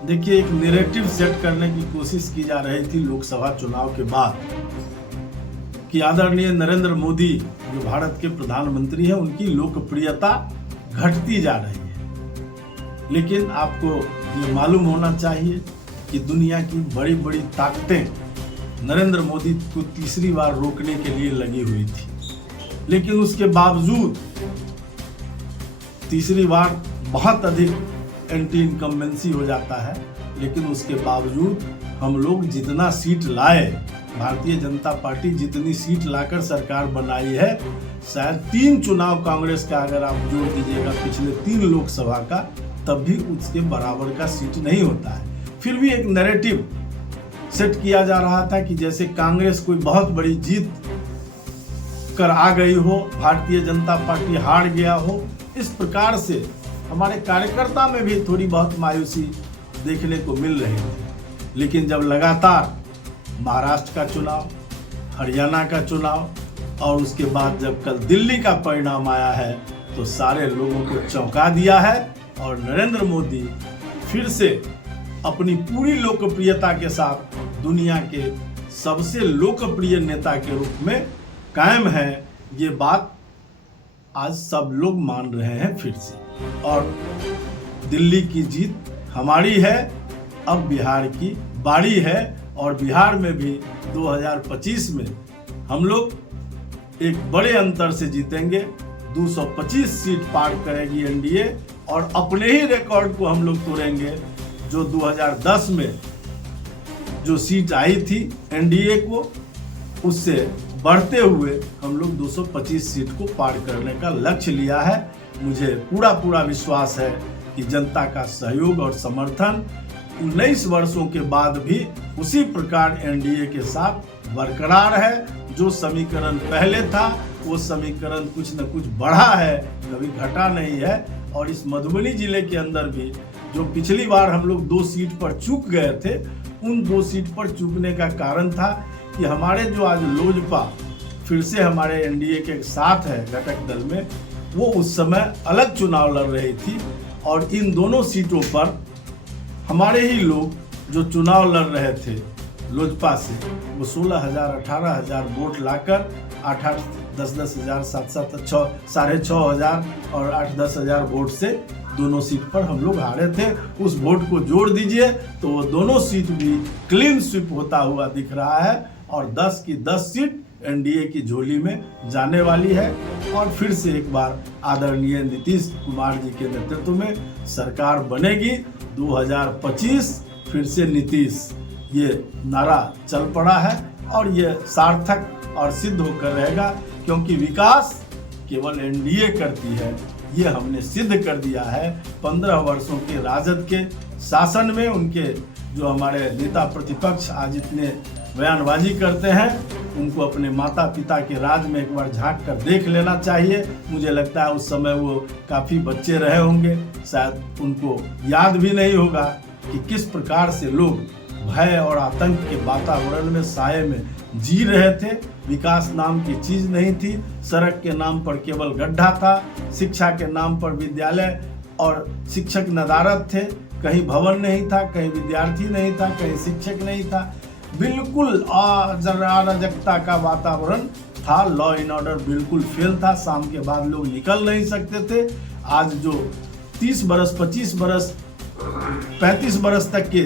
देखिए, एक narrative set करने की कोशिश की जा रही थी लोकसभा चुनाव के बाद कि आदरणीय नरेंद्र मोदी जो भारत के प्रधानमंत्री हैं उनकी लोकप्रियता घटती जा रही है। लेकिन आपको ये मालूम होना चाहिए कि दुनिया की बड़ी बड़ी ताकतें नरेंद्र मोदी को तीसरी बार रोकने के लिए लगी हुई थी, लेकिन उसके बावजूद तीसरी बार बहुत अधिक एंटी इनकम्बेंसी हो जाता है। लेकिन उसके बावजूद हम लोग जितना सीट लाए, भारतीय जनता पार्टी जितनी सीट लाकर सरकार बनाई है, शायद 3 चुनाव कांग्रेस का अगर आप जोड़ दीजिएगा पिछले 3 लोकसभा का, तब भी उसके बराबर का सीट नहीं होता है। फिर भी एक नैरेटिव सेट किया जा रहा था कि जैसे कांग्रेस कोई बहुत बड़ी जीत कर आ गई हो, भारतीय जनता पार्टी हार गया हो। इस प्रकार से हमारे कार्यकर्ता में भी थोड़ी बहुत मायूसी देखने को मिल रही थी। लेकिन जब लगातार महाराष्ट्र का चुनाव, हरियाणा का चुनाव और उसके बाद जब कल दिल्ली का परिणाम आया है, तो सारे लोगों को चौंका दिया है और नरेंद्र मोदी फिर से अपनी पूरी लोकप्रियता के साथ दुनिया के सबसे लोकप्रिय नेता के रूप में कायम है। ये बात आज सब लोग मान रहे हैं फिर से। और दिल्ली की जीत हमारी है, अब बिहार की बारी है और बिहार में भी 2025 में हम लोग एक बड़े अंतर से जीतेंगे। 225 सीट पार करेगी एनडीए और अपने ही रिकॉर्ड को हम लोग तोड़ेंगे। जो 2010 में जो सीट आई थी एनडीए को, उससे बढ़ते हुए हम लोग 225 सीट को पार करने का लक्ष्य लिया है। मुझे पूरा विश्वास है कि जनता का सहयोग और समर्थन 19 वर्षों के बाद भी उसी प्रकार एनडीए के साथ बरकरार है। जो समीकरण पहले था वो समीकरण कुछ न कुछ बढ़ा है, कभी घटा नहीं है। और इस मधुबनी जिले के अंदर भी जो पिछली बार हम लोग 2 सीट पर चूक गए थे, उन 2 सीट पर चूकने का कारण था कि हमारे जो आज लोजपा फिर से हमारे एनडीए के साथ है घटक दल में, वो उस समय अलग चुनाव लड़ रही थी और इन दोनों सीटों पर हमारे ही लोग जो चुनाव लड़ रहे थे लोजपा से, वो 16,000 18,000 वोट लाकर 8-8 10-10 हज़ार 7-7 6,500 और 8-10 हज़ार वोट से दोनों सीट पर हम लोग हारे थे। उस वोट को जोड़ दीजिए तो वो दोनों सीट भी क्लीन स्वीप होता हुआ दिख रहा है और 10 की 10 सीट एनडीए की झोली में जाने वाली है। और फिर से एक बार आदरणीय नीतीश कुमार जी के नेतृत्व में सरकार बनेगी। 2025 फिर से नीतीश, ये नारा चल पड़ा है और ये सार्थक और सिद्ध होकर रहेगा, क्योंकि विकास केवल एनडीए करती है, ये हमने सिद्ध कर दिया है। 15 वर्षों के राजद के शासन में उनके जो हमारे नेता प्रतिपक्ष आज इतने बयानबाजी करते हैं, उनको अपने माता पिता के राज में एक बार झांक कर देख लेना चाहिए। मुझे लगता है उस समय वो काफ़ी बच्चे रहे होंगे, शायद उनको याद भी नहीं होगा कि किस प्रकार से लोग भय और आतंक के वातावरण में, साए में जी रहे थे। विकास नाम की चीज़ नहीं थी, सड़क के नाम पर केवल गड्ढा था, शिक्षा के नाम पर विद्यालय और शिक्षक नदारद थे, कहीं भवन नहीं था, कहीं विद्यार्थी नहीं था, कहीं शिक्षक नहीं था। बिल्कुल अराजकता का वातावरण था, लॉ एंड ऑर्डर बिल्कुल फेल था, शाम के बाद लोग निकल नहीं सकते थे। आज जो 30 बरस 25 बरस 35 बरस तक के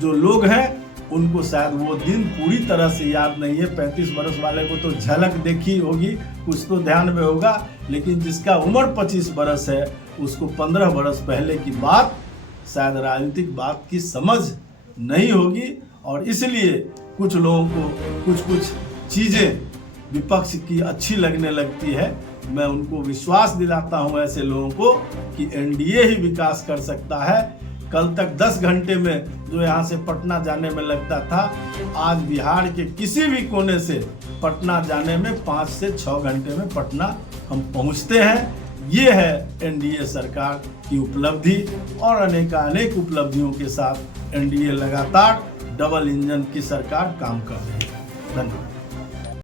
जो लोग हैं, उनको शायद वो दिन पूरी तरह से याद नहीं है। 35 बरस वाले को तो झलक देखी होगी, कुछ तो ध्यान में होगा, लेकिन जिसका उम्र 25 बरस है उसको 15 बरस पहले की बात, शायद राजनीतिक बात की समझ नहीं होगी। और इसलिए कुछ लोगों को कुछ चीज़ें विपक्ष की अच्छी लगने लगती है। मैं उनको विश्वास दिलाता हूं ऐसे लोगों को कि एनडीए ही विकास कर सकता है। कल तक 10 घंटे में जो यहाँ से पटना जाने में लगता था, आज बिहार के किसी भी कोने से पटना जाने में 5 से 6 घंटे में पटना हम पहुँचते हैं। ये है एनडीए सरकार की उपलब्धि और अनेक उपलब्धियों के साथ एनडीए लगातार डबल इंजन की सरकार काम कर रही है। धन्यवाद।